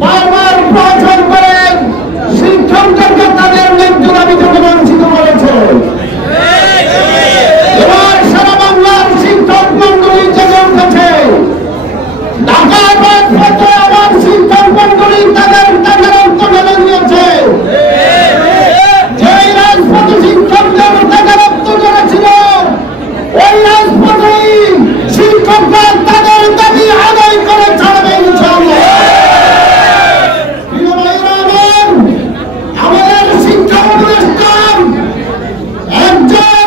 বারবার প্রচার করেন শিক্ষকদেরকে তাদের ন্যায্য দাবি থেকে বঞ্চিত করেছে। এবার সারা বাংলার শিক্ষক মন্ডলী জেগে উঠেছে। ঢাকার রাজপথে আবার শিক্ষক মন্ডলী তাদের রক্ত নিয়েছে। যে রাজপথে শিক্ষকদের তাদের রক্ত ঝরেছিল, ওই রাজপথেই শিক্ষকরা তাদের দাবি আদায় করে ছাড়বে ইনশাআল্লাহ। আমাদের শিক্ষা উপদেষ্টা একজন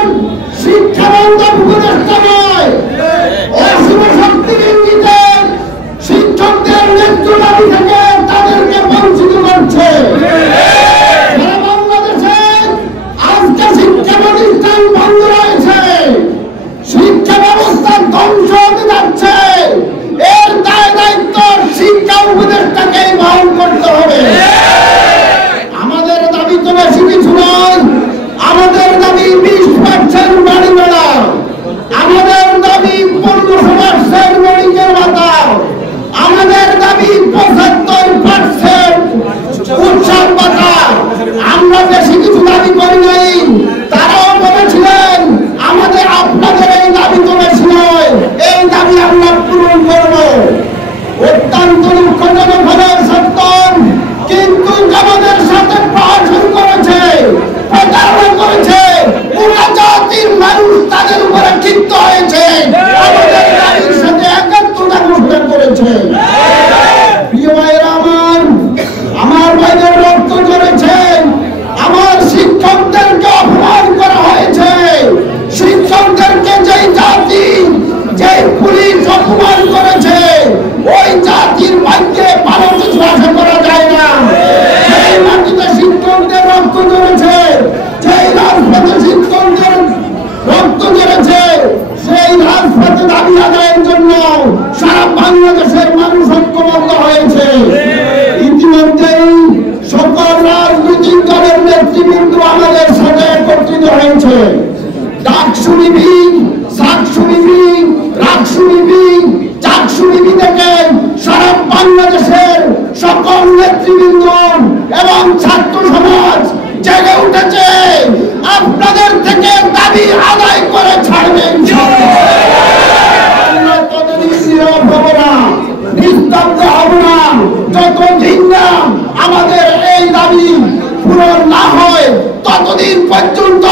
শিক্ষাবন্ধব উপদেষ্টা নয়, অশুভ শক্তির ইঙ্গিতে শিক্ষকদের ন্যায্য দাবি থেকে তাদেরকে বঞ্চিত করছে। সারা বাংলাদেশে আজকে শিক্ষা প্রতিষ্ঠান বন্ধ রয়েছে, শিক্ষা ব্যবস্থা ধ্বংস হতে যাচ্ছে। এর দায় দায়িত্ব শিক্ষা উপদেষ্টাকেই বহন করতে হবে। আমাদের দাবি তো বেশি কিছু নয়, আমাদের দাবি 20% বাড়ি ভাড়া, আমাদের দাবি 15% মেডিকেল ভাতা, আমাদের দাবি 75% উৎসব ভাতা। আমরা বেশি কিছু দাবি করি নাই। তারাও বলেছিলেন আমাদের আপনাদের এই দাবি তো বেশি নয়, এই দাবি আমরা পূরণ করব। অত্যন্ত দুঃখজনক ভাবে সত্য, কিন্তু আমাদের সাথে প্রহসন করেছে, প্রতারণা করেছে। পুরা জাতির মানুষ তাদের উপরে ক্ষিপ্ত হয়েছে, আমাদের দাবির সাথে একাত্মতা ঘোষণা করেছে। প্রিয় ভাইরা আমার ভাইদের রক্ত ঝরেছে, আমার শিক্ষকদেরকে অপমান করা হয়েছে। শিক্ষকদেরকে যেই জাতি, যেই পুলিশ অপমান করেছে, ওই জাতির ভাগ্যে ভালো কিছু আশা করা যায় না। সেই মাটিতে শিক্ষকদের রক্ত ঝরেছে, সেই রাজপথে শিক্ষকদের রক্ত ঝরেছে, সেই রাজপথে দাবি আদায়ের জন্য সারা বাংলাদেশের মানুষ ঐক্যবদ্ধ হয়েছে। ইতিমধ্যেই সকল রাজনৈতিক দলের নেতৃবৃন্দ আমাদের সাথে একত্রিত হয়েছে। ডাকসু বিবি, সাকসু বিবি, রাকসু বিবি, চাকসু বিবি থেকে সারা বাংলাদেশের সকল নেতৃবৃন্দ এবং ছাত্র সমাজ জেগে উঠেছে। আপনাদের থেকে দাবি আদায় করে ছাড়বেন। আমরা ততদিন নীরব হব না, নিস্তব্ধ হব না, যতদিন না আমাদের এই দাবি পূরণ না হয় ততদিন পর্যন্ত